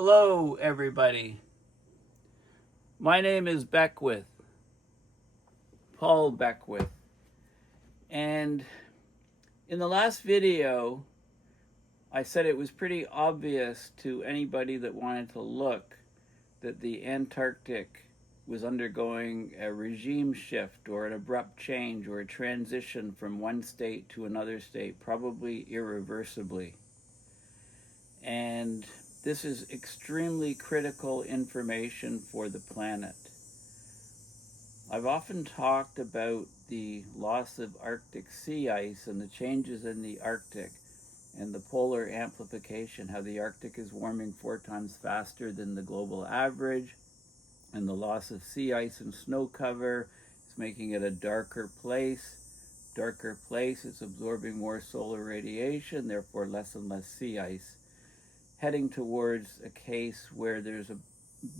Hello, everybody. My name is Beckwith, Paul Beckwith. And in the last video, I said it was pretty obvious to anybody that wanted to look that the Antarctic was undergoing a regime shift or an abrupt change or a transition from one state to another state, probably irreversibly. And this is extremely critical information for the planet. I've often talked about the loss of Arctic sea ice and the changes in the Arctic and the polar amplification, how the Arctic is warming 4 times faster than the global average, and the loss of sea ice and snow cover is making it a darker place. Darker place, it's absorbing more solar radiation, therefore less and less sea ice, heading towards a case where there's a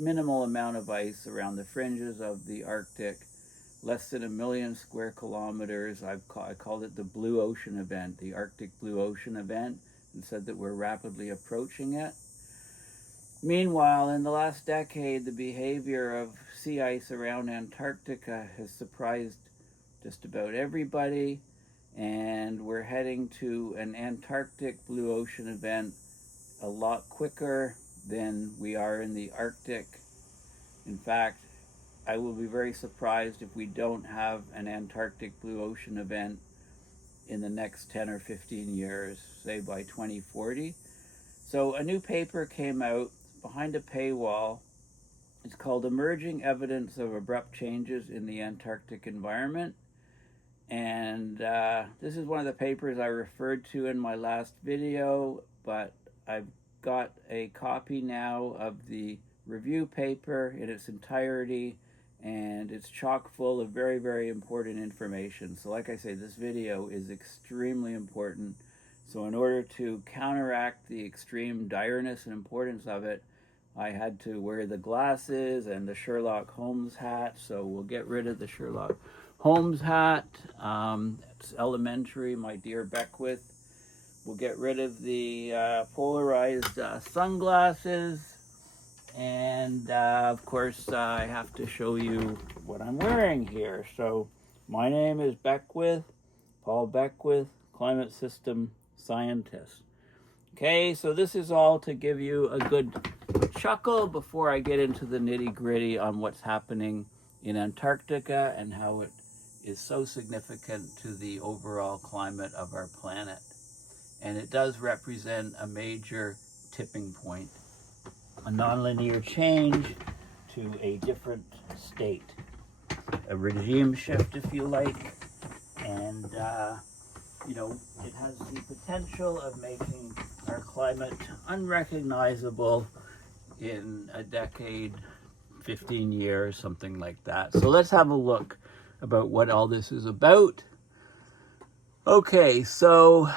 minimal amount of ice around the fringes of the Arctic, less than 1 million square kilometers. I called it the Blue Ocean event, the Arctic Blue Ocean event, and said that we're rapidly approaching it. Meanwhile, in the last decade, the behavior of sea ice around Antarctica has surprised just about everybody, and we're heading to an Antarctic Blue Ocean event a lot quicker than we are in the Arctic. In fact, I will be very surprised if we don't have an Antarctic Blue Ocean event in the next 10 or 15 years, say by 2040. So a new paper came out behind a paywall. It's called Emerging Evidence of Abrupt Changes in the Antarctic Environment. And this is one of the papers I referred to in my last video, but I've got a copy now of the review paper in its entirety, and it's chock full of very, very important information. So like I say, this video is extremely important. So in order to counteract the extreme direness and importance of it, I had to wear the glasses and the Sherlock Holmes hat. So we'll get rid of the Sherlock Holmes hat. It's elementary, my dear Beckwith. We'll get rid of the polarized sunglasses. And of course, I have to show you what I'm wearing here. So my name is Beckwith, Paul Beckwith, climate system scientist. Okay, so this is all to give you a good chuckle before I get into the nitty-gritty on what's happening in Antarctica and how it is so significant to the overall climate of our planet. And it does represent a major tipping point, a nonlinear change to a different state, a regime shift, if you like. And, it has the potential of making our climate unrecognizable in a decade, 15 years, something like that. So let's have a look about what all this is about. Okay, so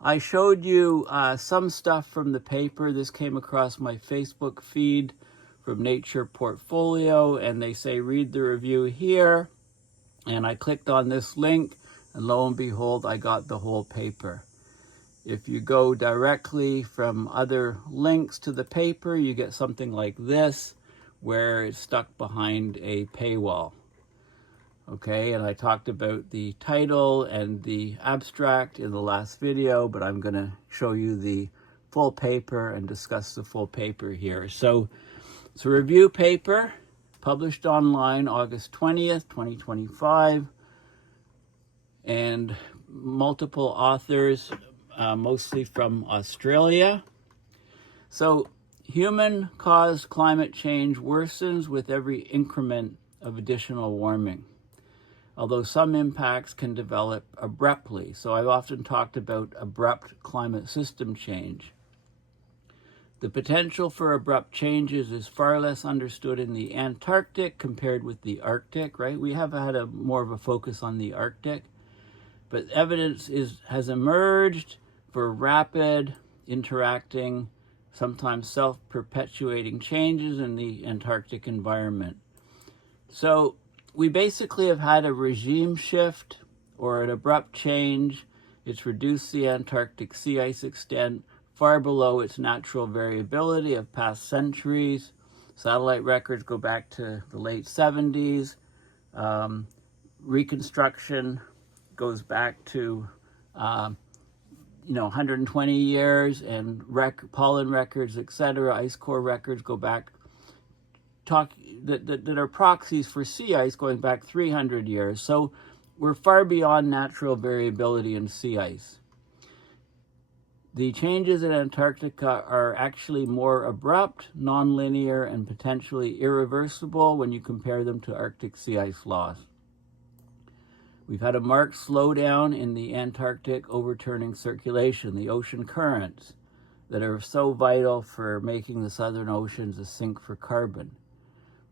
I showed you some stuff from the paper. This came across my Facebook feed from Nature Portfolio, and they say read the review here. And I clicked on this link, and lo and behold, I got the whole paper. If you go directly from other links to the paper, you get something like this, where it's stuck behind a paywall. Okay, and I talked about the title and the abstract in the last video, but I'm going to show you the full paper and discuss the full paper here. So it's a review paper published online August 20th, 2025, and multiple authors, mostly from Australia. So human-caused climate change worsens with every increment of additional warming, although some impacts can develop abruptly. So I've often talked about abrupt climate system change. The potential for abrupt changes is far less understood in the Antarctic compared with the Arctic, right? We have had more of a focus on the Arctic, but evidence has emerged for rapid, interacting, sometimes self-perpetuating changes in the Antarctic environment. So we basically have had a regime shift or an abrupt change. It's reduced the Antarctic sea ice extent far below its natural variability of past centuries. Satellite records go back to the late 70s. Reconstruction goes back to 120 years, and pollen records, etc., ice core records go back that are proxies for sea ice going back 300 years. So we're far beyond natural variability in sea ice. The changes in Antarctica are actually more abrupt, nonlinear, and potentially irreversible when you compare them to Arctic sea ice loss. We've had a marked slowdown in the Antarctic overturning circulation, the ocean currents that are so vital for making the southern oceans a sink for carbon.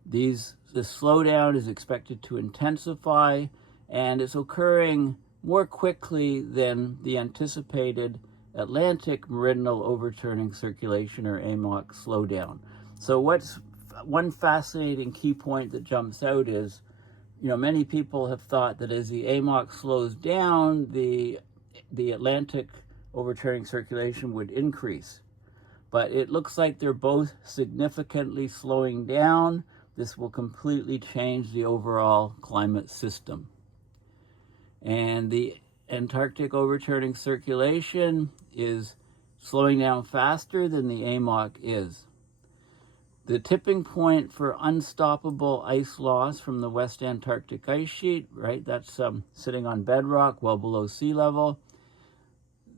This slowdown is expected to intensify, and it's occurring more quickly than the anticipated Atlantic meridional overturning circulation, or AMOC, slowdown. So what's one fascinating key point that jumps out is, many people have thought that as the AMOC slows down, the Atlantic overturning circulation would increase. But it looks like they're both significantly slowing down. This will completely change the overall climate system. And the Antarctic overturning circulation is slowing down faster than the AMOC is. The tipping point for unstoppable ice loss from the West Antarctic ice sheet, right, that's sitting on bedrock well below sea level.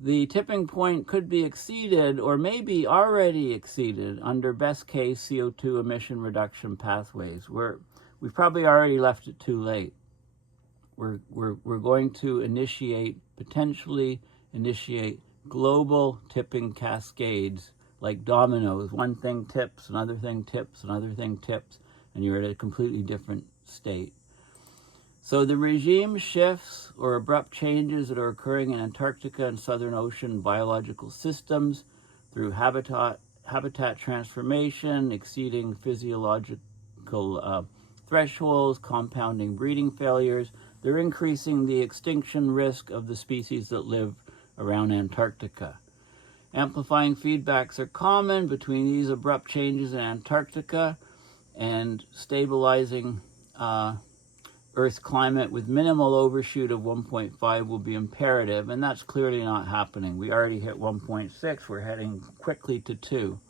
The tipping point could be exceeded, or maybe already exceeded, under best case CO2 emission reduction pathways. We've probably already left it too late. We're going to potentially initiate global tipping cascades like dominoes. One thing tips, another thing tips, another thing tips, and you're at a completely different state. So the regime shifts or abrupt changes that are occurring in Antarctica and Southern Ocean biological systems through habitat transformation, exceeding physiological thresholds, compounding breeding failures, they're increasing the extinction risk of the species that live around Antarctica. Amplifying feedbacks are common between these abrupt changes in Antarctica and stabilizing Earth's climate with minimal overshoot of 1.5 will be imperative, and that's clearly not happening. We already hit 1.6, we're heading quickly to 2.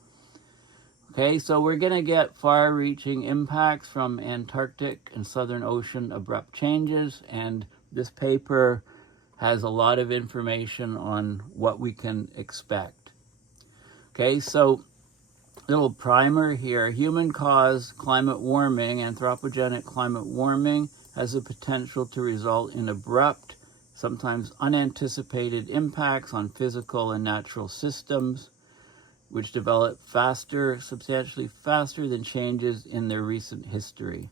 Okay, so we're going to get far-reaching impacts from Antarctic and Southern Ocean abrupt changes, and this paper has a lot of information on what we can expect. Okay, so little primer here. Human-caused climate warming, anthropogenic climate warming, has the potential to result in abrupt, sometimes unanticipated impacts on physical and natural systems, which develop faster, substantially faster than changes in their recent history.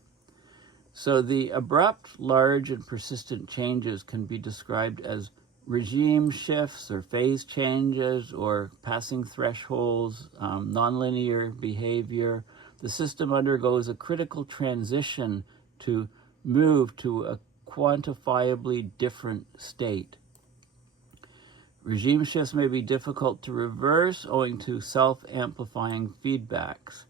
So the abrupt, large, and persistent changes can be described as regime shifts or phase changes or passing thresholds, nonlinear behavior. The system undergoes a critical transition to move to a quantifiably different state. Regime shifts may be difficult to reverse owing to self-amplifying feedbacks,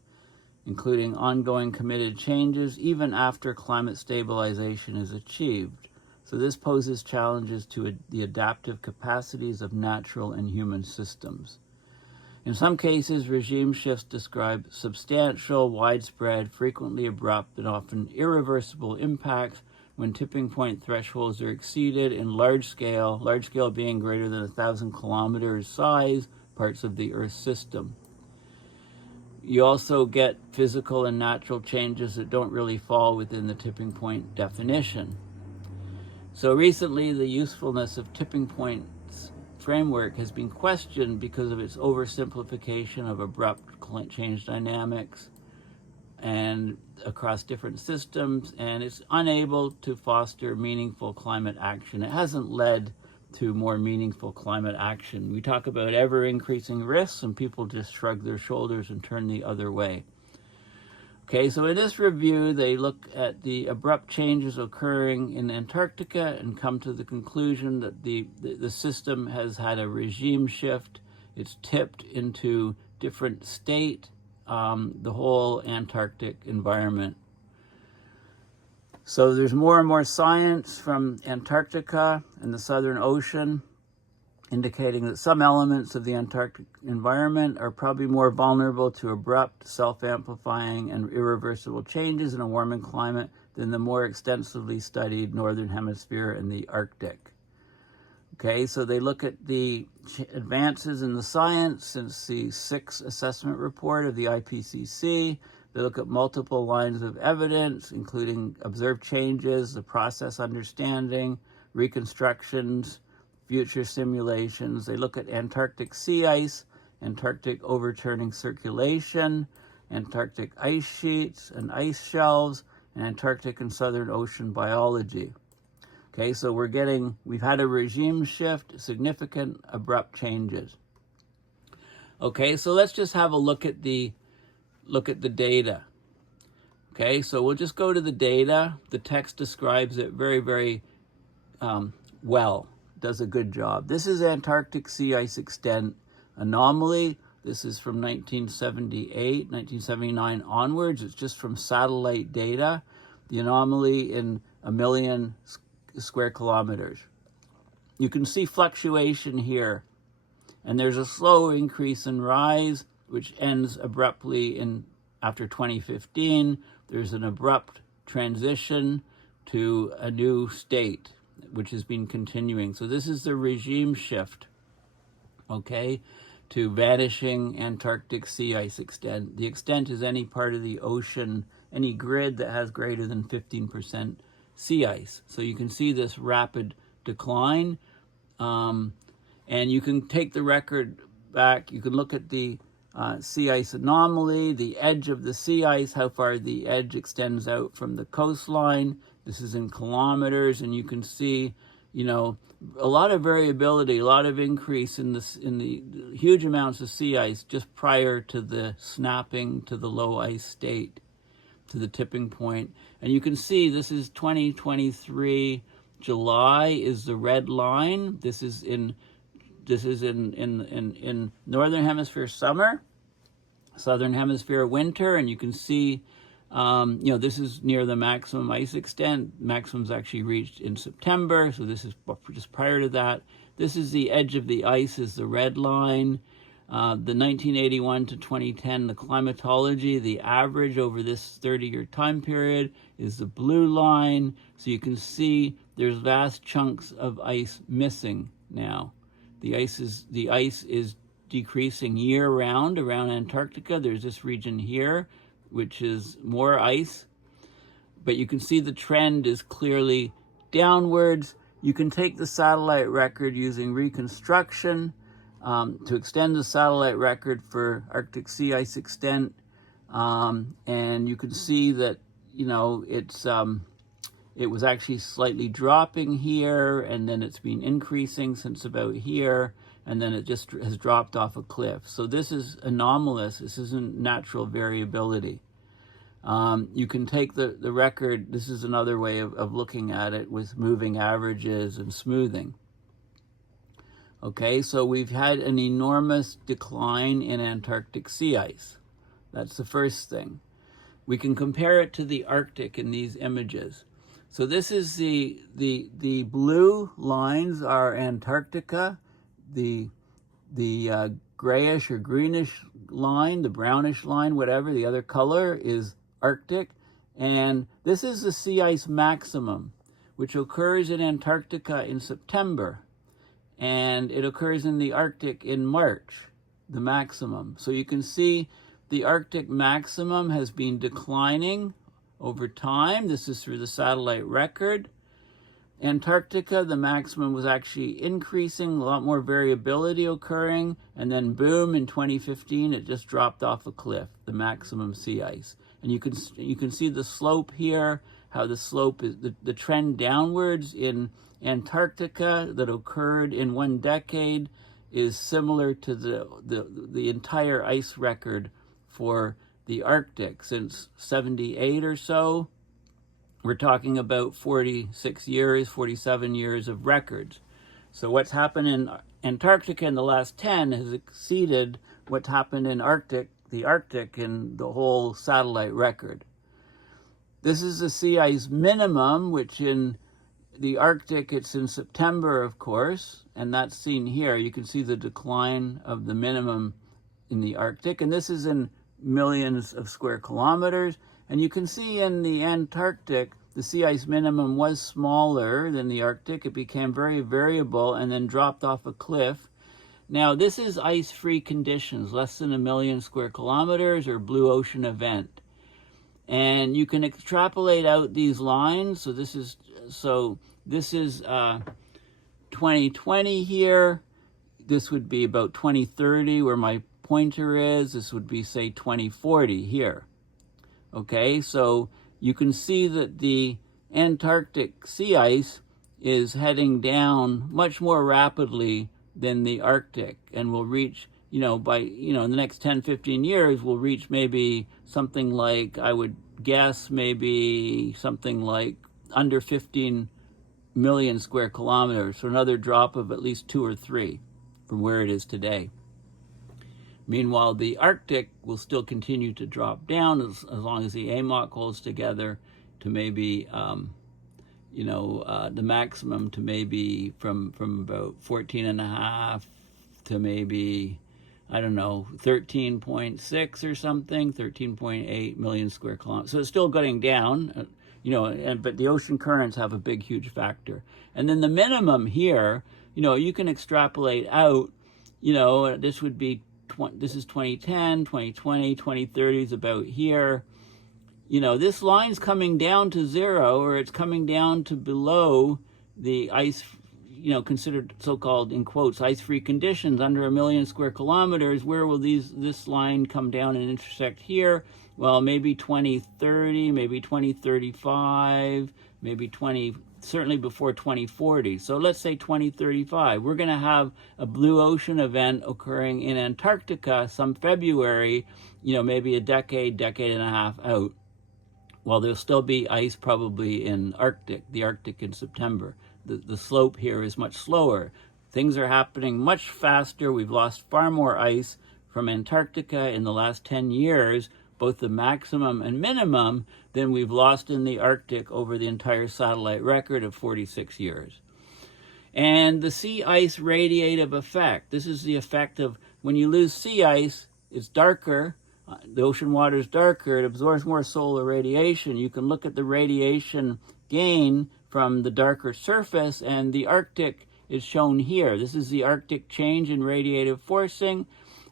including ongoing committed changes even after climate stabilization is achieved. So this poses challenges to the adaptive capacities of natural and human systems. In some cases, regime shifts describe substantial, widespread, frequently abrupt, and often irreversible impacts when tipping point thresholds are exceeded in large scale being greater than 1,000 kilometers size, parts of the Earth system. You also get physical and natural changes that don't really fall within the tipping point definition. So recently, the usefulness of tipping points framework has been questioned because of its oversimplification of abrupt change dynamics and across different systems, and it's unable to foster meaningful climate action. It hasn't led to more meaningful climate action. We talk about ever-increasing risks, and people just shrug their shoulders and turn the other way. Okay, so in this review, they look at the abrupt changes occurring in Antarctica and come to the conclusion that the system has had a regime shift it's tipped into different state, the whole Antarctic environment. So there's more and more science from Antarctica and the Southern Ocean indicating that some elements of the Antarctic environment are probably more vulnerable to abrupt, self-amplifying, and irreversible changes in a warming climate than the more extensively studied Northern Hemisphere and the Arctic. Okay, so they look at the advances in the science since the 6th assessment report of the IPCC. They look at multiple lines of evidence, including observed changes, the process understanding, reconstructions, future simulations. They look at Antarctic sea ice, Antarctic overturning circulation, Antarctic ice sheets and ice shelves, and Antarctic and Southern Ocean biology. Okay, so we've had a regime shift, significant abrupt changes. Okay, so let's just have a look at the data. Okay, so we'll just go to the data. The text describes it very, very well. Does a good job. This is Antarctic sea ice extent anomaly. This is from 1978, 1979 onwards. It's just from satellite data. The anomaly in 1 million square kilometers. You can see fluctuation here, and there's a slow increase in rise, which ends abruptly after 2015. There's an abrupt transition to a new state, which has been continuing. So this is the regime shift, okay, to vanishing Antarctic sea ice extent. The extent is any part of the ocean, any grid that has greater than 15% sea ice. So you can see this rapid decline, and you can take the record back. You can look at the sea ice anomaly, the edge of the sea ice, how far the edge extends out from the coastline. This is in kilometers, and you can see, a lot of variability, a lot of increase in the huge amounts of sea ice just prior to the snapping to the low ice state, to the tipping point. And you can see this is 2023 July is the red line. This is in Northern Hemisphere summer, Southern Hemisphere winter, and you can see this is near the maximum ice extent. Maximum's actually reached in September, so this is just prior to that. This is the edge of the ice, is the red line. The 1981 to 2010, the climatology, the average over this 30-year time period is the blue line. So you can see there's vast chunks of ice missing now. The ice is decreasing year-round around Antarctica. There's this region here, which is more ice, but you can see the trend is clearly downwards. You can take the satellite record using reconstruction to extend the satellite record for Arctic sea ice extent, and you can see that it was actually slightly dropping here, and then it's been increasing since about here, and then it just has dropped off a cliff. So this is anomalous. This isn't natural variability. You can take the record. This is another way of looking at it with moving averages and smoothing. Okay, so we've had an enormous decline in Antarctic sea ice. That's the first thing. We can compare it to the Arctic in these images. So this is the blue lines are Antarctica. The grayish or greenish line, the brownish line, whatever, the other color is Arctic. And this is the sea ice maximum, which occurs in Antarctica in September. And it occurs in the Arctic in March, the maximum. So you can see the Arctic maximum has been declining over time. This is through the satellite record. Antarctica, the maximum was actually increasing, a lot more variability occurring, and then boom, in 2015, it just dropped off a cliff, the maximum sea ice. And you can see the slope here, how the slope is, the trend downwards in Antarctica that occurred in 1 decade is similar to the entire ice record for the Arctic since 78 or so. We're talking about 46 years, 47 years of records. So what's happened in Antarctica in the last 10 has exceeded what's happened in the Arctic in the whole satellite record. This is the sea ice minimum, which in the Arctic, it's in September, of course, and that's seen here. You can see the decline of the minimum in the Arctic, and this is in millions of square kilometers. And you can see in the Antarctic, the sea ice minimum was smaller than the Arctic. It became very variable and then dropped off a cliff. Now, this is ice-free conditions, less than 1 million square kilometers or blue ocean event. And you can extrapolate out these lines. So this is 2020 here. This would be about 2030 where my pointer is. This would be, say, 2040 here. Okay, so you can see that the Antarctic sea ice is heading down much more rapidly than the Arctic, and will reach, in the next 10, 15 years, we'll reach maybe something like, I would guess, maybe something like under 15 million square kilometers, so another drop of at least 2 or 3 from where it is today. Meanwhile, the Arctic will still continue to drop down as long as the AMOC holds together to maybe, the maximum to maybe from about 14.5 to maybe, 13.6 or something, 13.8 million square kilometers. So it's still going down, but the ocean currents have a big, huge factor. And then the minimum here, you can extrapolate out, this would be, this is 2010, 2020, 2030 is about here. This line's coming down to zero, or it's coming down to below the ice, considered so-called, in quotes, ice-free conditions under 1 million square kilometers. Where will this line come down and intersect here? Well, maybe 2030, maybe 2035, maybe certainly before 2040. So let's say 2035. We're going to have a blue ocean event occurring in Antarctica some February, maybe a decade and a half out. Well, there'll still be ice probably in the Arctic in September. The slope here is much slower. Things are happening much faster. We've lost far more ice from Antarctica in the last 10 years, both the maximum and minimum, than we've lost in the Arctic over the entire satellite record of 46 years. And the sea ice radiative effect. This is the effect of when you lose sea ice, it's darker. The ocean water is darker. It absorbs more solar radiation. You can look at the radiation gain from the darker surface, and the Arctic is shown here. This is the Arctic change in radiative forcing.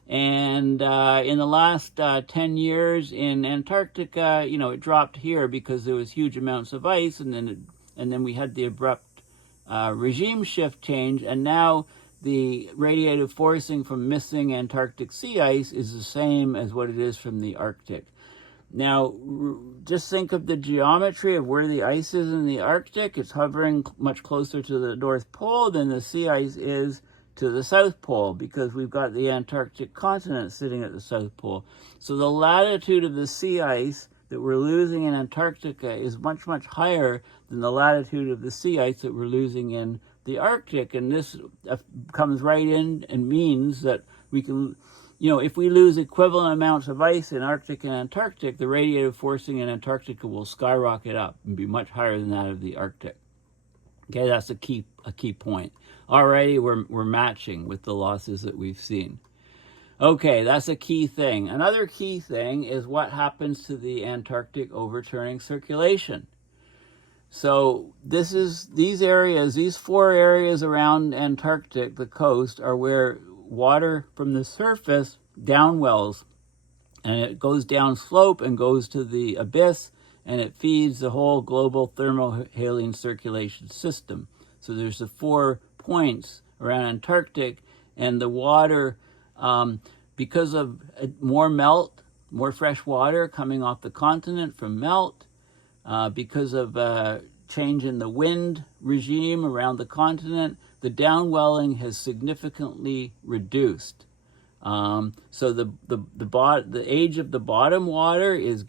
And in the last 10 years in Antarctica, it dropped here because there was huge amounts of ice, and then we had the abrupt regime shift change, and now the radiative forcing from missing Antarctic sea ice is the same as what it is from the Arctic. Now, just think of the geometry of where the ice is in the Arctic. It's hovering much closer to the North Pole than the sea ice is to the South Pole, because we've got the Antarctic continent sitting at the South Pole. So the latitude of the sea ice that we're losing in Antarctica is much, much higher than the latitude of the sea ice that we're losing in the Arctic. And this comes right in and means that we can, if we lose equivalent amounts of ice in Arctic and Antarctic, the radiative forcing in Antarctica will skyrocket up and be much higher than that of the Arctic. Okay, that's a key point. Already we're matching with the losses that we've seen. Okay, that's a key thing. Another key thing is what happens to the Antarctic overturning circulation. So these areas, these 4 areas around Antarctic, the coast, are where water from the surface downwells, and it goes down slope and goes to the abyss, and it feeds the whole global thermohaline circulation system. So there's the 4 points around Antarctic, and the water, because of more melt, more fresh water coming off the continent from melt, because of change in the wind regime around the continent, the downwelling has significantly reduced. So the age of the bottom water is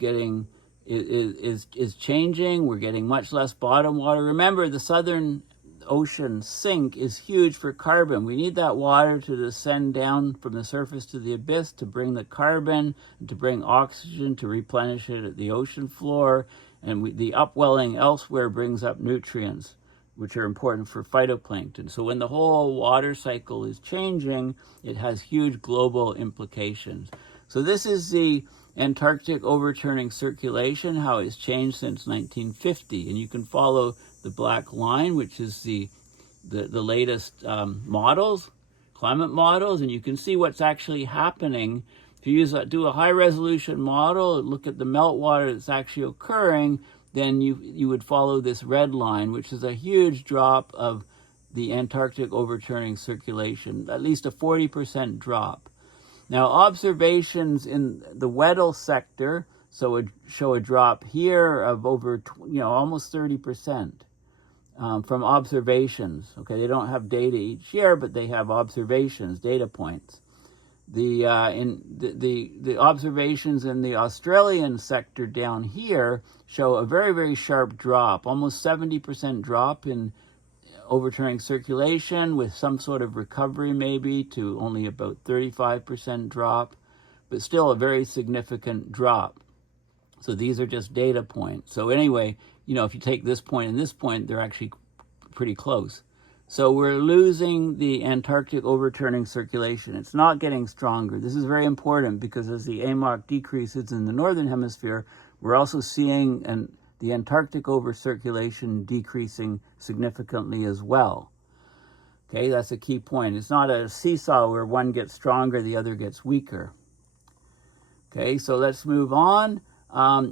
changing. We're getting much less bottom water. Remember, the southern ocean sink is huge for carbon. We need that water to descend down from the surface to the abyss to bring the carbon, to bring oxygen, to replenish it at the ocean floor. And the upwelling elsewhere brings up nutrients, which are important for phytoplankton. So when the whole water cycle is changing, it has huge global implications. So this is the Antarctic overturning circulation, how it's changed since 1950. And you can follow the black line, which is the latest models, climate models, and you can see what's actually happening. If you do a high resolution model, look at the meltwater that's actually occurring, then you would follow this red line, which is a huge drop of the Antarctic overturning circulation, at least a 40% drop. Now, observations in the Weddell sector show a drop here of over, almost 30% from observations. Okay, they don't have data each year, but they have observations, data points. The observations in the Australian sector down here show a very, very sharp drop, almost 70% drop in overturning circulation, with some sort of recovery maybe to only about 35% drop, but still a very significant drop. So these are just data points. So anyway, if you take this point and this point, they're actually pretty close. So we're losing the Antarctic overturning circulation. It's not getting stronger. This is very important because as the AMOC decreases in the northern hemisphere, we're also seeing the Antarctic over-circulation decreasing significantly as well. Okay, that's a key point. It's not a seesaw where one gets stronger, the other gets weaker. Okay, so let's move on.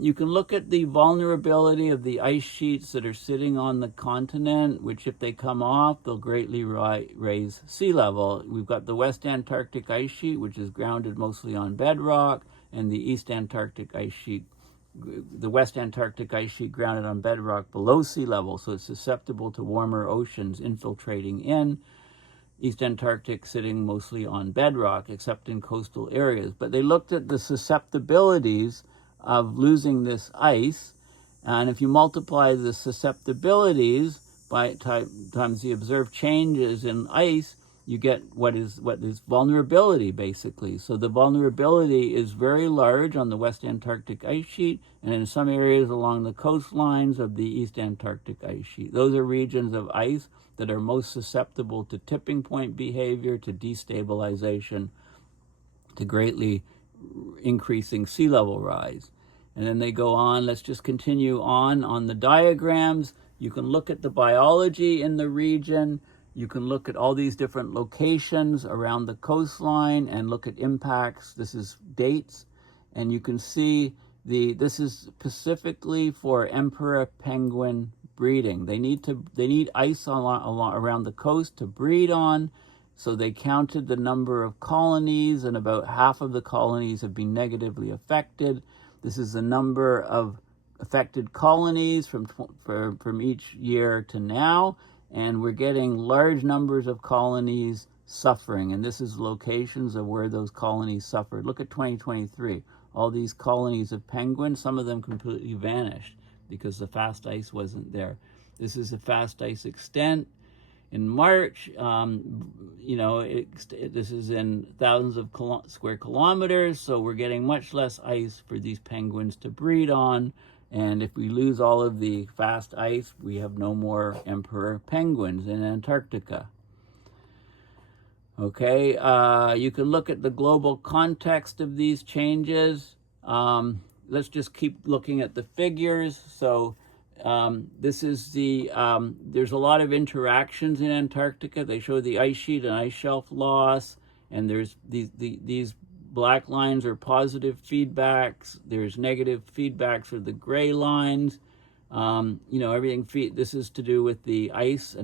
You can look at the vulnerability of the ice sheets that are sitting on the continent, which if they come off, they'll greatly raise sea level. We've got the West Antarctic ice sheet, which is grounded mostly on bedrock, and the East Antarctic ice sheet, the West Antarctic ice sheet grounded on bedrock below sea level, so it's susceptible to warmer oceans infiltrating in. East Antarctic sitting mostly on bedrock, except in coastal areas. But they looked at the susceptibilities of losing this ice, and if you multiply the susceptibilities by times the observed changes in ice, you get what is vulnerability, basically. So the vulnerability is very large on the West Antarctic ice sheet and in some areas along the coastlines of the East Antarctic ice sheet. Those are regions of ice that are most susceptible to tipping point behavior, to destabilization, to greatly increasing sea level rise. And then they go on. Let's just continue on the diagrams. You can look at the biology in the region. You can look at all these different locations around the coastline and look at impacts. This is dates, and you can see this is specifically for emperor penguin breeding. They need ice around the coast to breed on. So they counted the number of colonies, and about half of the colonies have been negatively affected. This is the number of affected colonies from each year to now. And we're getting large numbers of colonies suffering. And this is locations of where those colonies suffered. Look at 2023. All these colonies of penguins, some of them completely vanished because the fast ice wasn't there. This is a fast ice extent. In March, this is in thousands of square kilometers. So we're getting much less ice for these penguins to breed on. And if we lose all of the fast ice, we have no more emperor penguins in Antarctica. Okay, you can look at the global context of these changes. Let's just keep looking at the figures. So this is there's a lot of interactions in Antarctica. They show the ice sheet and ice shelf loss, and there's these black lines are positive feedbacks. There's negative feedbacks for the gray lines. Everything. This is to do with the ice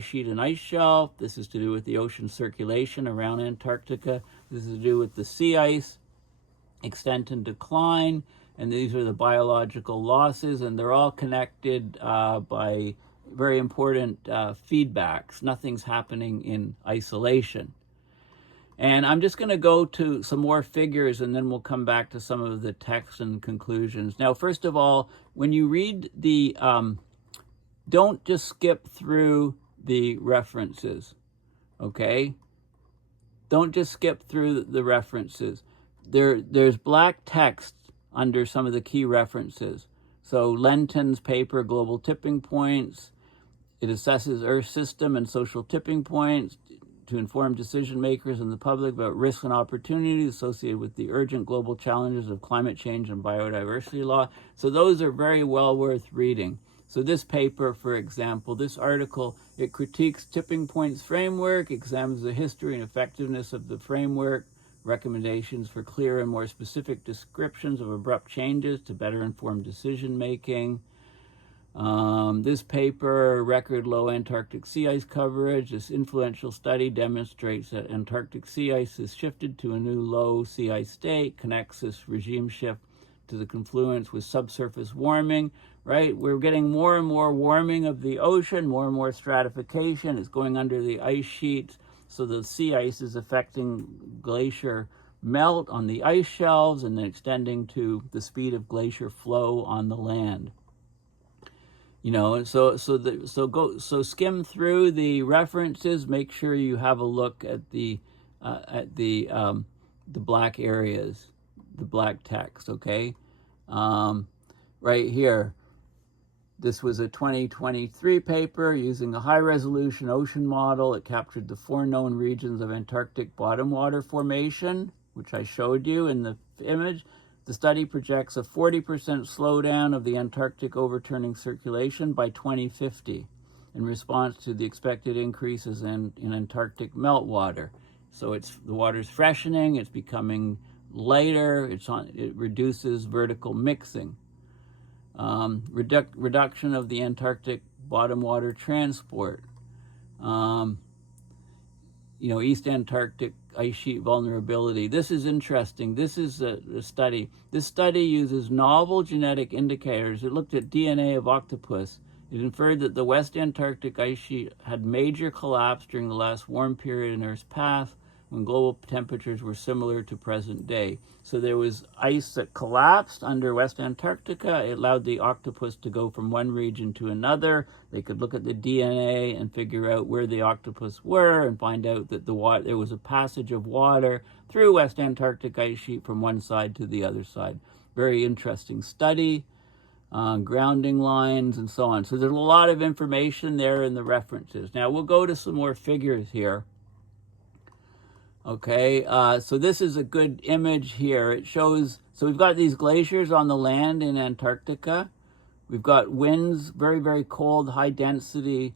sheet and ice shelf. This is to do with the ocean circulation around Antarctica. This is to do with the sea ice extent and decline. And these are the biological losses, and they're all connected by very important feedbacks. Nothing's happening in isolation. And I'm just going to go to some more figures, and then we'll come back to some of the text and conclusions. Now, first of all, when you read don't just skip through the references, okay? Don't just skip through the references. There's black text under some of the key references. So Lenton's paper, Global Tipping Points, it assesses Earth system and social tipping points to inform decision makers and the public about risks and opportunities associated with the urgent global challenges of climate change and biodiversity law. So those are very well worth reading. So this paper, for example, this article, it critiques tipping points framework, examines the history and effectiveness of the framework, recommendations for clear and more specific descriptions of abrupt changes to better inform decision making. This paper, record low Antarctic sea ice coverage. This influential study demonstrates that Antarctic sea ice has shifted to a new low sea ice state, connects this regime shift to the confluence with subsurface warming, right? We're getting more and more warming of the ocean, more and more stratification. It's going under the ice sheets. So the sea ice is affecting glacier melt on the ice shelves and then extending to the speed of glacier flow on the land. You know, so skim through the references. Make sure you have a look at the black areas, the black text. Okay, right here. This was a 2023 paper using a high-resolution ocean model. It captured the 4 known regions of Antarctic bottom water formation, which I showed you in the image. The study projects a 40% slowdown of the Antarctic overturning circulation by 2050 in response to the expected increases in Antarctic meltwater. So the water's freshening, it's becoming lighter, it reduces vertical mixing. Reduction of the Antarctic bottom water transport. East Antarctic ice sheet vulnerability. This is interesting. This is a study. This study uses novel genetic indicators. It looked at DNA of octopus. It inferred that the West Antarctic ice sheet had major collapse during the last warm period in Earth's path when global temperatures were similar to present day. So there was ice that collapsed under West Antarctica. It allowed the octopus to go from one region to another. They could look at the DNA and figure out where the octopus were and find out that there was a passage of water through West Antarctic ice sheet from one side to the other side. Very interesting study, grounding lines and so on. So there's a lot of information there in the references. Now we'll go to some more figures here. Okay, so this is a good image here. It shows, so we've got these glaciers on the land in Antarctica. We've got winds, very, very cold, high density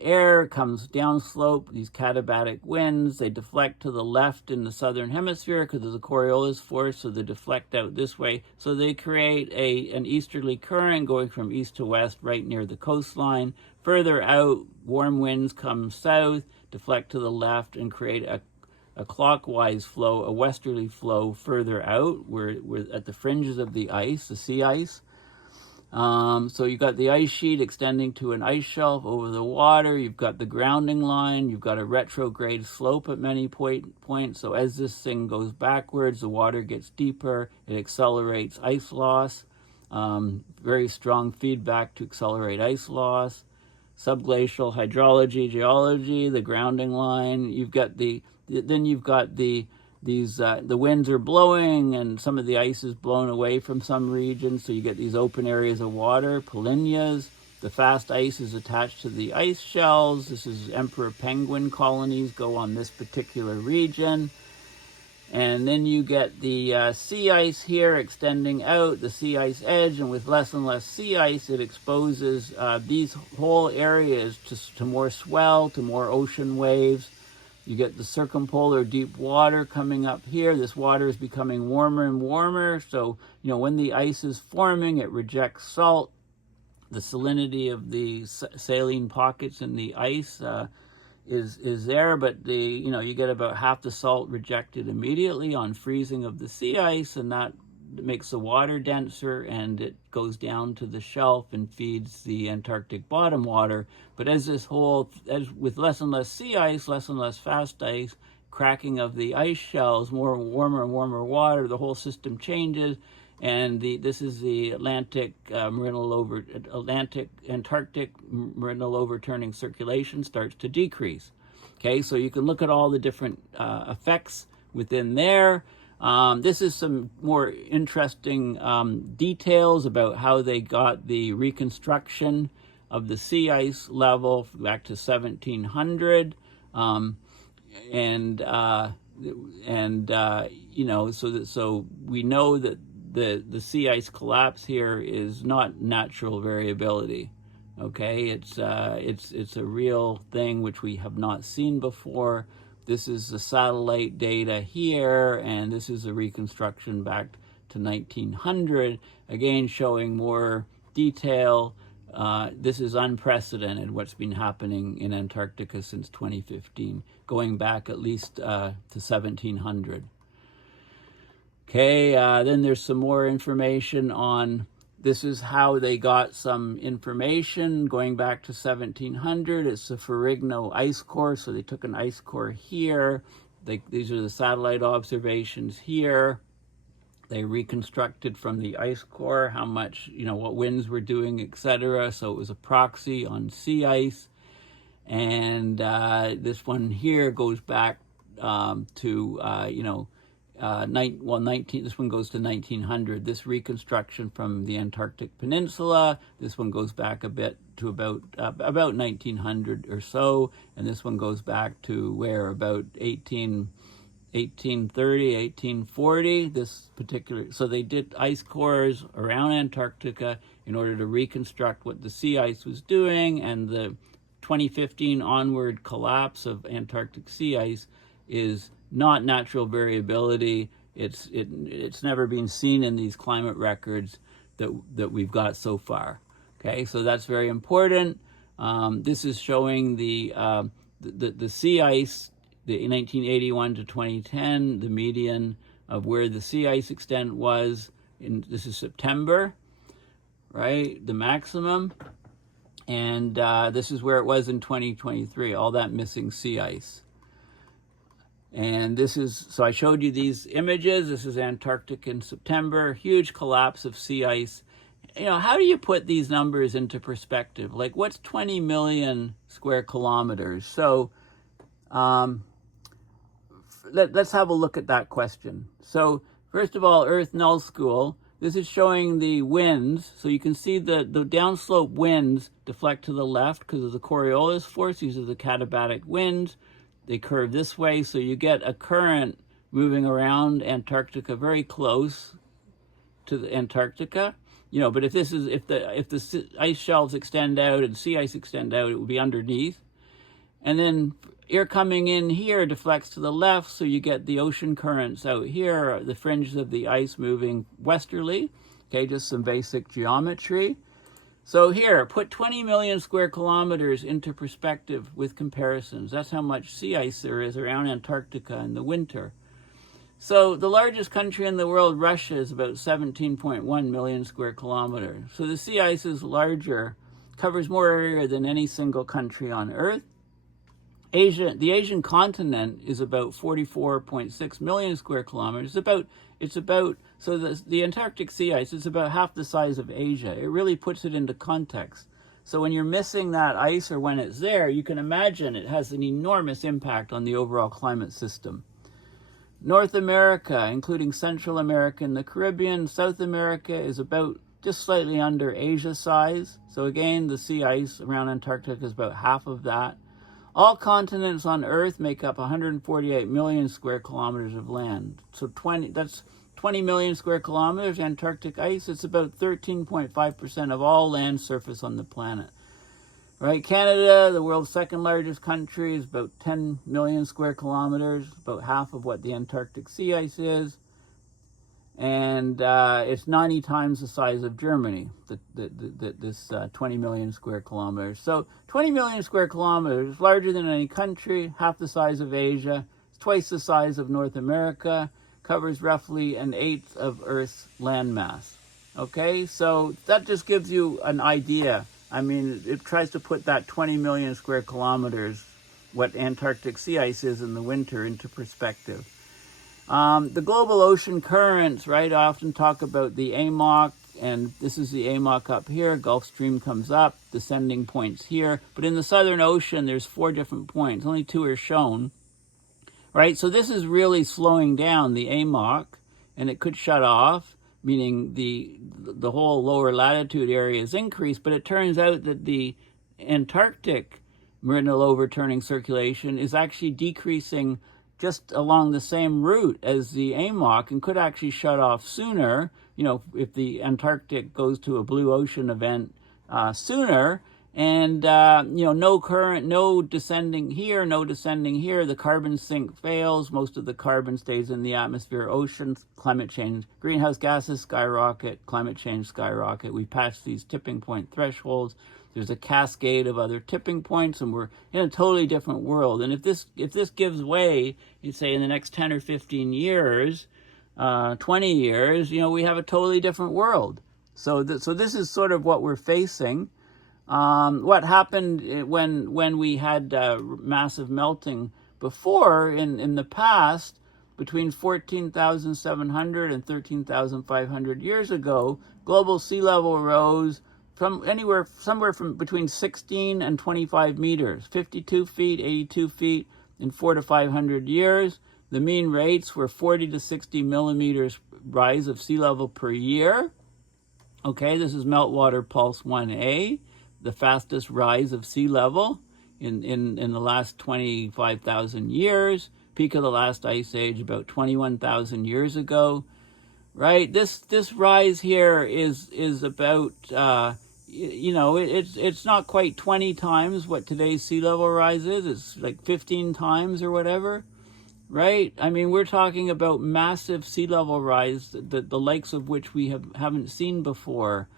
air comes downslope, these katabatic winds. They deflect to the left in the southern hemisphere because of the Coriolis force, so they deflect out this way. So they create an easterly current going from east to west right near the coastline. Further out, warm winds come south, deflect to the left, and create a clockwise flow, a westerly flow further out. We're at the fringes of the ice, the sea ice. So you've got the ice sheet extending to an ice shelf over the water. You've got the grounding line. You've got a retrograde slope at many points. So as this thing goes backwards, the water gets deeper. It accelerates ice loss. Very strong feedback to accelerate ice loss. Subglacial hydrology, geology, the grounding line. Then you've got the winds are blowing and some of the ice is blown away from some regions, so you get these open areas of water, polynyas. The fast ice is attached to the ice shelves. This is emperor penguin colonies go on this particular region. And then you get the sea ice here extending out, the sea ice edge, and with less and less sea ice, it exposes these whole areas to more swell, to more ocean waves. You get the circumpolar deep water coming up here. This water is becoming warmer and warmer. So, when the ice is forming, it rejects salt. The salinity of the saline pockets in the ice is there, but you get about half the salt rejected immediately on freezing of the sea ice, and that makes the water denser, and it goes down to the shelf and feeds the Antarctic bottom water. But as with less and less sea ice, less and less fast ice, cracking of the ice shells, more warmer and warmer water, the whole system changes, and this is the Antarctic meridional overturning circulation starts to decrease. Okay, so you can look at all the different effects within there. This is some more interesting details about how they got the reconstruction of the sea ice level back to 1700, so we know that the sea ice collapse here is not natural variability. Okay, it's a real thing which we have not seen before. This is the satellite data here, and this is a reconstruction back to 1900, again showing more detail. This is unprecedented, what's been happening in Antarctica since 2015, going back at least to 1700. Okay, then there's some more information on, this is how they got some information going back to 1700. It's the Ferrigno ice core, so they took an ice core here. These are the satellite observations here. They reconstructed from the ice core how much, what winds were doing, etc. So it was a proxy on sea ice. And this one here goes back to, 19. This one goes to 1900. This reconstruction from the Antarctic Peninsula. This one goes back a bit to about 1900 or so, and this one goes back to where, about 1830, 1840. This particular, so they did ice cores around Antarctica in order to reconstruct what the sea ice was doing, and the 2015 onward collapse of Antarctic sea ice is not natural variability. It's never been seen in these climate records that we've got so far. Okay, so that's very important. This is showing the sea ice, the 1981 to 2010, the median of where the sea ice extent was. This is September, right? The maximum. And this is where it was in 2023, all that missing sea ice. And this is, so I showed you these images. This is Antarctic in September, huge collapse of sea ice. How do you put these numbers into perspective? Like, what's 20 million square kilometers? So let's have a look at that question. So first of all, Earth Null School, this is showing the winds. So you can see the downslope winds deflect to the left because of the Coriolis force. These are the katabatic winds. They curve this way, so you get a current moving around Antarctica very close to the Antarctica. But if the ice shelves extend out and sea ice extend out, it would be underneath. And then air coming in here deflects to the left, so you get the ocean currents out here, the fringes of the ice moving westerly. Okay, just some basic geometry. So here, put 20 million square kilometers into perspective with comparisons. That's how much sea ice there is around Antarctica in the winter. So the largest country in the world, Russia, is about 17.1 million square kilometers. So the sea ice is larger, covers more area than any single country on Earth. The Asian continent is about 44.6 million square kilometers. So the Antarctic sea ice is about half the size of Asia. It really puts it into context. So when you're missing that ice, or when it's there, you can imagine it has an enormous impact on the overall climate system. North America, including Central America and the Caribbean, South America is about just slightly under Asia size. So again, the sea ice around Antarctica is about half of that. All continents on Earth make up 148 million square kilometers of land. So 20 million square kilometers Antarctic ice. It's about 13.5% of all land surface on the planet. Right? Canada, the world's second largest country, is about 10 million square kilometers, about half of what the Antarctic sea ice is. And it's 90 times the size of Germany, this 20 million square kilometers. So 20 million square kilometers, larger than any country, half the size of Asia, it's twice the size of North America, covers roughly an eighth of Earth's landmass. Okay, so that just gives you an idea. I mean, it tries to put that 20 million square kilometers, what Antarctic sea ice is in the winter, into perspective. The global ocean currents, right, I often talk about the AMOC, and this is the AMOC up here. Gulf Stream comes up, descending points here. But in the Southern Ocean, there's 4 different points. Only 2 are shown, right? So this is really slowing down the AMOC, and it could shut off, meaning the whole lower latitude area is increased. But it turns out that the Antarctic meridional overturning circulation is actually decreasing just along the same route as the AMOC and could actually shut off sooner, if the Antarctic goes to a blue ocean event sooner. And, no current, no descending here, the carbon sink fails, most of the carbon stays in the atmosphere, oceans, climate change, greenhouse gases skyrocket, climate change skyrocket. We passed these tipping point thresholds. There's a cascade of other tipping points, and we're in a totally different world. And if this gives way, you say in the next 10 or 15 years, 20 years, we have a totally different world. So this is sort of what we're facing. What happened when we had massive melting before in the past, between 14,700 and 13,500 years ago, global sea level rose from somewhere from between 16 and 25 meters, 52 feet, 82 feet in 400 to 500 years. The mean rates were 40 to 60 millimeters rise of sea level per year. Okay, this is Meltwater Pulse 1A, the fastest rise of sea level in the last 25,000 years. Peak of the last ice age about 21,000 years ago. Right, this rise here is about it's not quite 20 times what today's sea level rise is. It's like 15 times or whatever, right? I mean, we're talking about massive sea level rise, the likes of which we haven't seen before.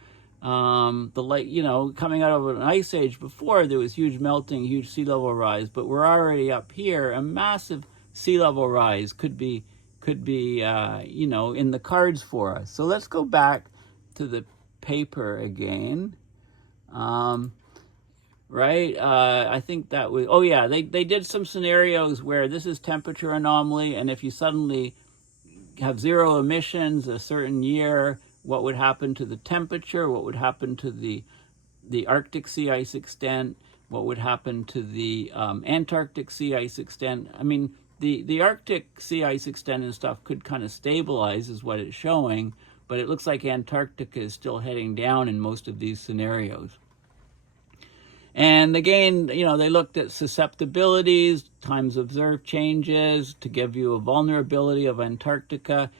Coming out of an ice age before, there was huge melting, huge sea level rise, but we're already up here. A massive sea level rise could be in the cards for us. So let's go back to the paper again. I think that was, they did some scenarios where this is temperature anomaly, and if you suddenly have zero emissions a certain year, what would happen to the temperature, what would happen to the Arctic sea ice extent, what would happen to the Antarctic sea ice extent. I mean, the Arctic sea ice extent and stuff could kind of stabilize is what it's showing, but it looks like Antarctica is still heading down in most of these scenarios. And again, they looked at susceptibilities, times observed changes to give you a vulnerability of Antarctica.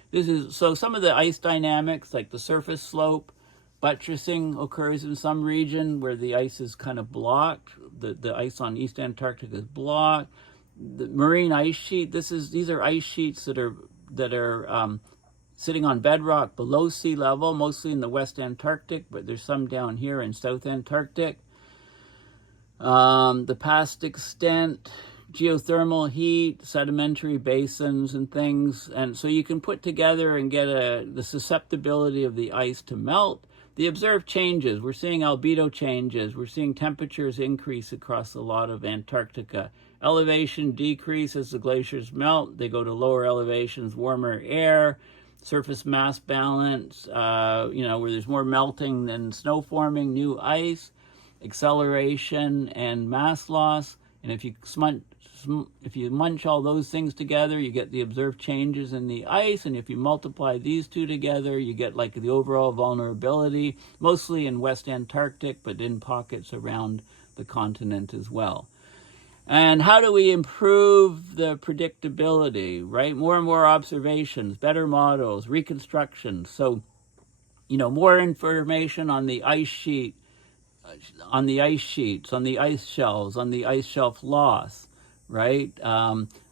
So some of the ice dynamics, like the surface slope, buttressing occurs in some region where the ice is kind of blocked. The ice on East Antarctica is blocked. The marine ice sheet, these are ice sheets that are sitting on bedrock below sea level, mostly in the West Antarctic, but there's some down here in South Antarctic. The past extent, geothermal heat, sedimentary basins and things. And so you can put together and get the susceptibility of the ice to melt. The observed changes, we're seeing albedo changes. We're seeing temperatures increase across a lot of Antarctica. Elevation decrease as the glaciers melt. They go to lower elevations, warmer air. Surface mass balance, where there's more melting than snow forming, new ice. Acceleration and mass loss, and if you munch all those things together, you get the observed changes in the ice, and if you multiply these two together, you get like the overall vulnerability, mostly in West Antarctic, but in pockets around the continent as well. And how do we improve the predictability, right? More and more observations, better models, reconstructions. So, more information on the ice sheet, on the ice sheets, on the ice shelves, on the ice shelf loss, right?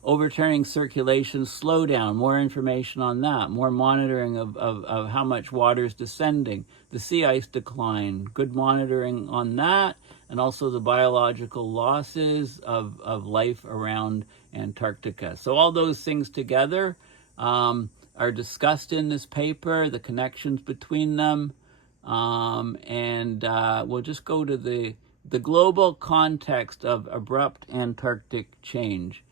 Overturning circulation slowdown, more information on that, more monitoring of how much water is descending, the sea ice decline, good monitoring on that, and also the biological losses of life around Antarctica. So all those things together are discussed in this paper, the connections between them. We'll just go to the global context of abrupt Antarctic change.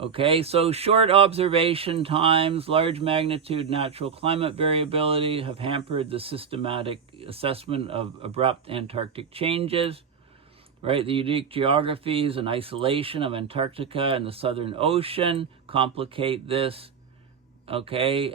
Okay, so short observation times, large magnitude natural climate variability have hampered the systematic assessment of abrupt Antarctic changes, right? The unique geographies and isolation of Antarctica and the Southern Ocean complicate this, okay?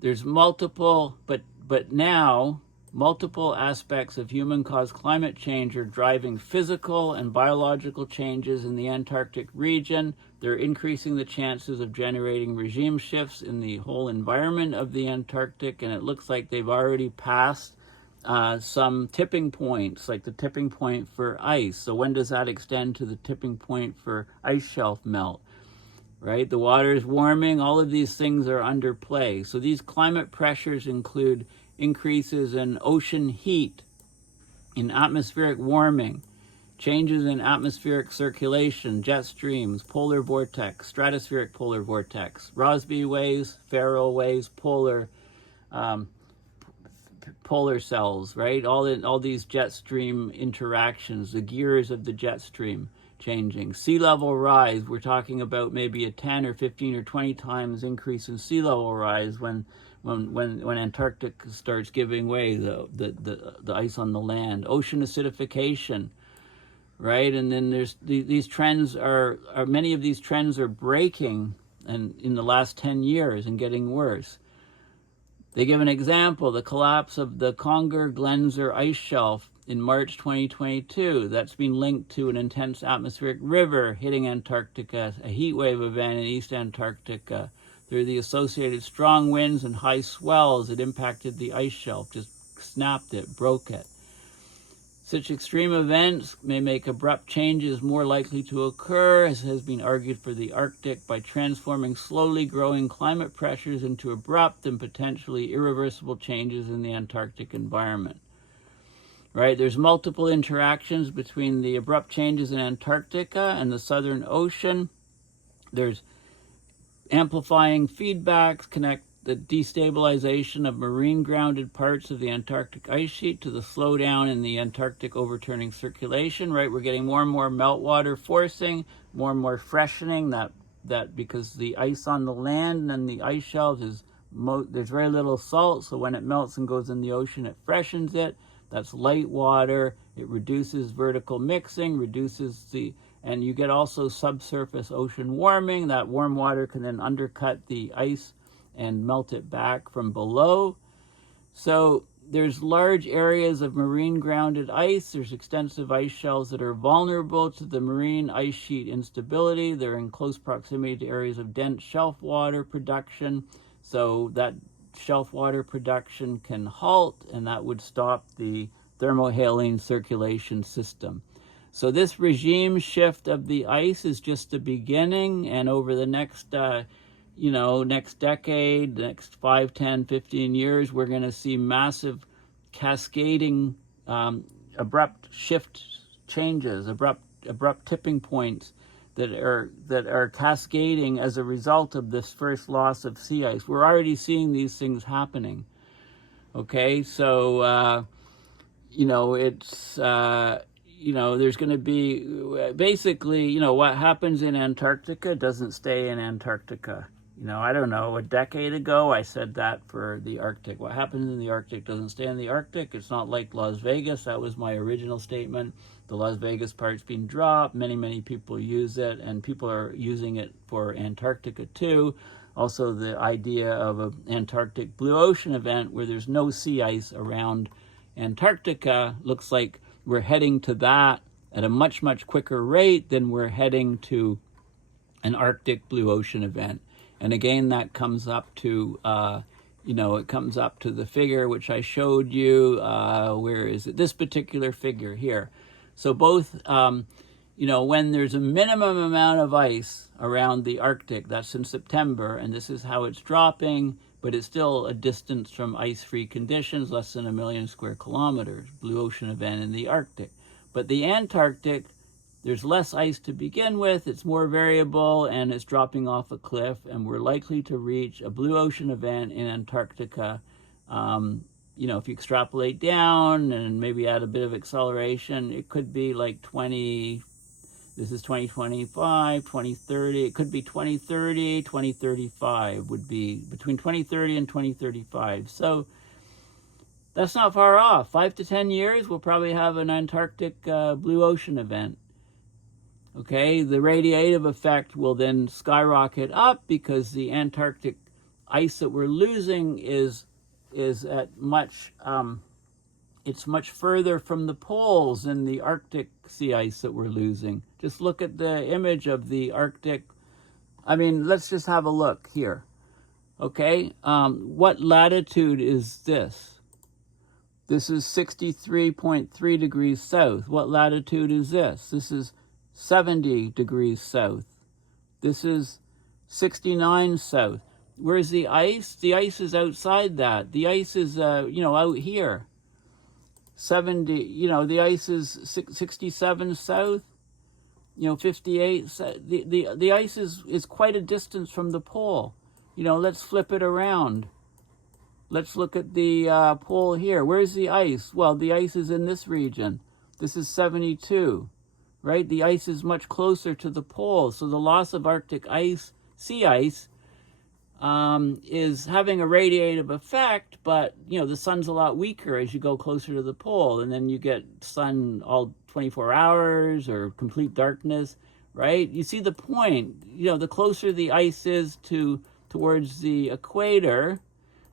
There's multiple, but now multiple aspects of human-caused climate change are driving physical and biological changes in the Antarctic region. They're increasing the chances of generating regime shifts in the whole environment of the Antarctic, and it looks like they've already passed some tipping points, like the tipping point for ice. So when does that extend to the tipping point for ice shelf melt? Right? The water is warming. All of these things are under play. So these climate pressures include increases in ocean heat, in atmospheric warming, changes in atmospheric circulation, jet streams, polar vortex, stratospheric polar vortex, Rossby waves, Faroe waves, polar cells, right? All these jet stream interactions, the gears of the jet stream changing. Sea level rise, we're talking about maybe a 10 or 15 or 20 times increase in sea level rise when Antarctica starts giving way, the ice on the land. Ocean acidification, right? And then there's these trends many of these trends are breaking and in the last 10 years and getting worse. They give an example, the collapse of the Conger-Glenser ice shelf in March 2022. That's been linked to an intense atmospheric river hitting Antarctica, a heat wave event in East Antarctica. There are the associated strong winds and high swells that impacted the ice shelf, just snapped it, broke it. Such extreme events may make abrupt changes more likely to occur, as has been argued for the Arctic, by transforming slowly growing climate pressures into abrupt and potentially irreversible changes in the Antarctic environment. Right? There's multiple interactions between the abrupt changes in Antarctica and the Southern Ocean. There's amplifying feedbacks connect the destabilization of marine grounded parts of the Antarctic ice sheet to the slowdown in the Antarctic overturning circulation, right? We're getting more and more meltwater forcing, more and more freshening, that because the ice on the land and the ice shelves there's very little salt, so when it melts and goes in the ocean, it freshens it. That's light water. It reduces vertical mixing, and you get also subsurface ocean warming. That warm water can then undercut the ice and melt it back from below. So there's large areas of marine grounded ice. There's extensive ice shelves that are vulnerable to the marine ice sheet instability. They're in close proximity to areas of dense shelf water production. So that shelf water production can halt, and that would stop the thermohaline circulation system. So this regime shift of the ice is just the beginning, and over the next next decade, the next 5, 10, 15 years, we're going to see massive cascading abrupt shift changes, abrupt tipping points that are cascading as a result of this first loss of sea ice. We're already seeing these things happening. Okay, so it's there's going to be basically what happens in Antarctica doesn't stay in Antarctica. I don't know, a decade ago I said that for the Arctic. What happens in the Arctic doesn't stay in the Arctic. It's not like Las Vegas. That was my original statement. The Las Vegas part's been dropped. Many people use it, and people are using it for Antarctica too. Also, the idea of an Antarctic blue ocean event where there's no sea ice around Antarctica looks like we're heading to that at a much quicker rate than we're heading to an Arctic blue ocean event. And again, that comes up to, it comes up to the figure which I showed you. Where is it? This particular figure here. So both, when there's a minimum amount of ice around the Arctic, that's in September, and this is how it's dropping, but it's still a distance from ice-free conditions, less than 1 million square kilometers, blue ocean event in the Arctic. But the Antarctic, there's less ice to begin with, it's more variable, and it's dropping off a cliff, and we're likely to reach a blue ocean event in Antarctica. If you extrapolate down and maybe add a bit of acceleration, it could be like This is 2025, 2030. It could be 2030, 2035 would be between 2030 and 2035. So that's not far off. 5 to 10 years, we'll probably have an Antarctic blue ocean event. Okay, the radiative effect will then skyrocket up because the Antarctic ice that we're losing is at much it's much further from the poles than the Arctic sea ice that we're losing. Just look at the image of the Arctic. I mean, let's just have a look here. Okay, what latitude is this? This is 63.3 degrees south. What latitude is this? This is 70 degrees south. This is 69 south. Where's the ice? The ice is outside that. The ice is, out here. 70, the ice is 67 south, 58. The ice is quite a distance from the pole. Let's flip it around. Let's look at the pole here. Where's the ice? Well, the ice is in this region. This is 72, right? The ice is much closer to the pole. So the loss of Arctic ice, sea ice, is having a radiative effect, but, the sun's a lot weaker as you go closer to the pole, and then you get sun all 24 hours or complete darkness, right? You see the point. The closer the ice is towards the equator,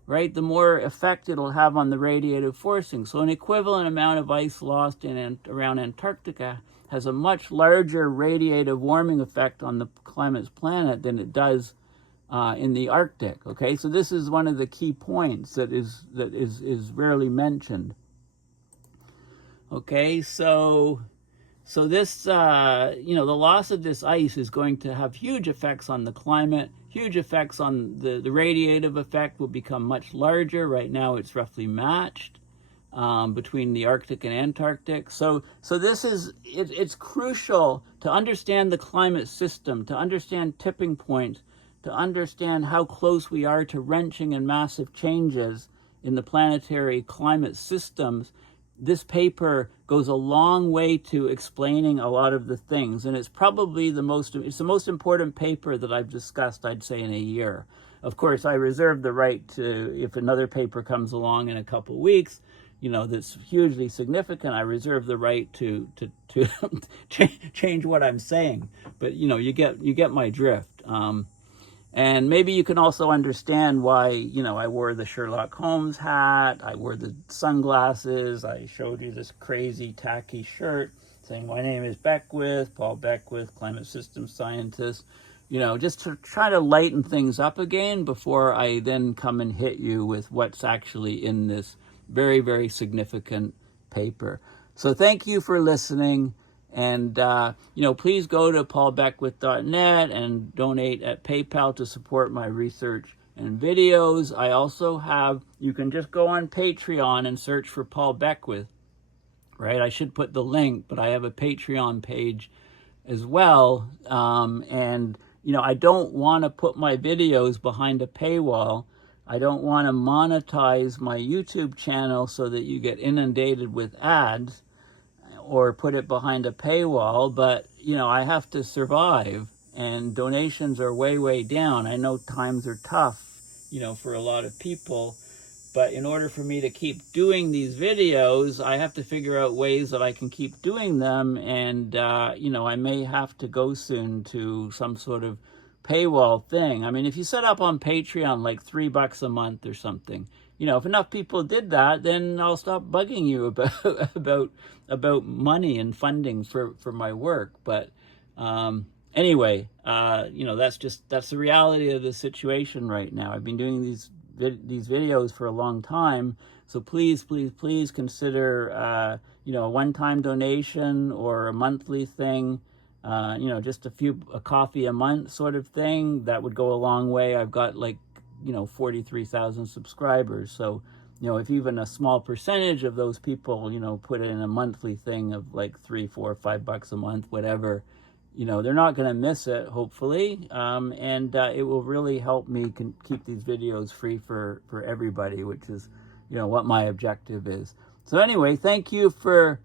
right, the more effect it'll have on the radiative forcing. So an equivalent amount of ice lost around Antarctica has a much larger radiative warming effect on the climate's planet than it does in the Arctic. Okay, so this is one of the key points that is rarely mentioned. Okay, so this the loss of this ice is going to have huge effects on the climate. Huge effects on the radiative effect will become much larger. Right now it's roughly matched between the Arctic and Antarctic. So this is, it's crucial to understand the climate system, to understand tipping points, to understand how close we are to wrenching and massive changes in the planetary climate systems. This paper goes a long way to explaining a lot of the things, and it's probably the most important paper that I've discussed, I'd say, in a year. Of course, I reserve the right to, if another paper comes along in a couple of weeks, that's hugely significant, I reserve the right to change what I'm saying. But you get my drift. And maybe you can also understand why, I wore the Sherlock Holmes hat, I wore the sunglasses, I showed you this crazy tacky shirt saying, my name is Beckwith, Paul Beckwith, climate systems scientist, just to try to lighten things up again before I then come and hit you with what's actually in this very, very significant paper. So thank you for listening. And, please go to paulbeckwith.net and donate at PayPal to support my research and videos. I also have, you can just go on Patreon and search for Paul Beckwith, right? I should put the link, but I have a Patreon page as well. I don't want to put my videos behind a paywall. I don't want to monetize my YouTube channel so that you get inundated with ads, or put it behind a paywall, but, I have to survive, and donations are way, way down. I know times are tough, for a lot of people, but in order for me to keep doing these videos, I have to figure out ways that I can keep doing them, and, I may have to go soon to some sort of paywall thing. I mean, if you set up on Patreon like $3 a month or something, if enough people did that, then I'll stop bugging you about money and funding for my work. But anyway, that's the reality of the situation right now. I've been doing these videos for a long time, so please consider a one-time donation or a monthly thing. Just a coffee a month sort of thing. That would go a long way. I've got 43,000 subscribers. So, if even a small percentage of those people, put in a monthly thing of like $3, $4, $5 a month, whatever, they're not going to miss it, hopefully. And it will really help me keep these videos free for everybody, which is, what my objective is. So anyway, thank you for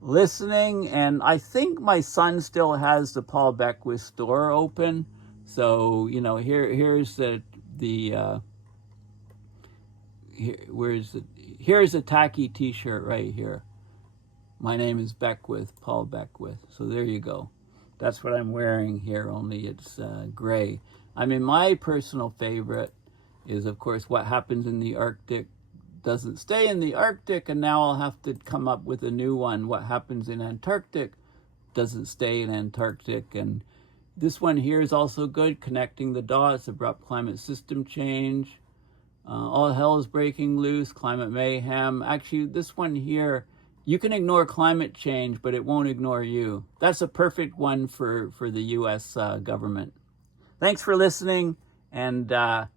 listening. And I think my son still has the Paul Beckwith store open. So, you know, here's here's a tacky t-shirt right here. My name is Beckwith, Paul Beckwith. So there you go. That's what I'm wearing here, only it's gray. I mean, my personal favorite is, of course, what happens in the Arctic doesn't stay in the Arctic, and now I'll have to come up with a new one. What happens in Antarctic doesn't stay in Antarctic. And this one here is also good, connecting the dots, abrupt climate system change. All hell is breaking loose, climate mayhem. Actually, this one here, you can ignore climate change, but it won't ignore you. That's a perfect one for the U.S. Government. Thanks for listening, and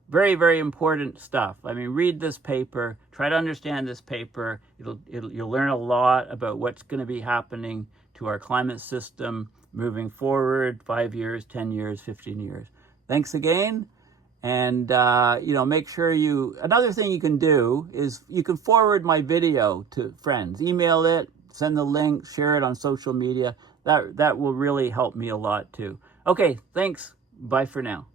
very, very important stuff. I mean, read this paper. Try to understand this paper. You'll learn a lot about what's going to be happening to our climate system moving forward, 5 years, 10 years, 15 years. Thanks again. And, you know, make sure another thing you can do is you can forward my video to friends. Email it, send the link, share it on social media. That will really help me a lot too. Okay, thanks. Bye for now.